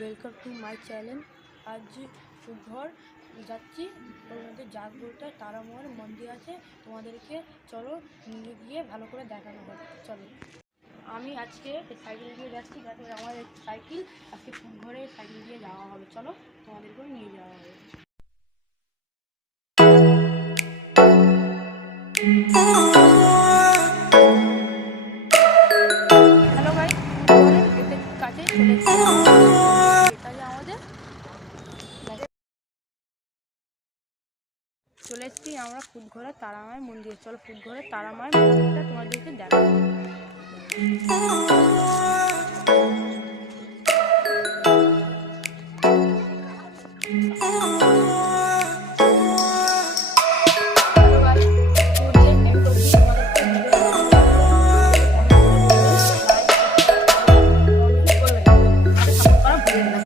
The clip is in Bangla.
Welcome to my channel. আজ ফুটঘর যাচ্ছি, ওর মধ্যে জাগ্রত তারামার মন্দির আছে। তোমাদেরকে চলো নিয়ে গিয়ে ভালো করে দেখানো হবে। চলো, আমি আজকে সাইকেল দিয়ে যাচ্ছি। দেখো আমার সাইকেল, আজকে ফুটঘরে সাইকেল দিয়ে যাওয়া হবে। চলো, তোমাদেরকেও নিয়ে যাওয়া হবে। হ্যালো ভাই, ফুটঘরের কাছে চলে এসেছি। আমাদের চলে এসেছি আমরা ফুটঘরে তারামায়ের মন্দিরে। চলো ফুটঘরে তারামায়ের মন্দিরটা তোমাদেরকে দেখাবো।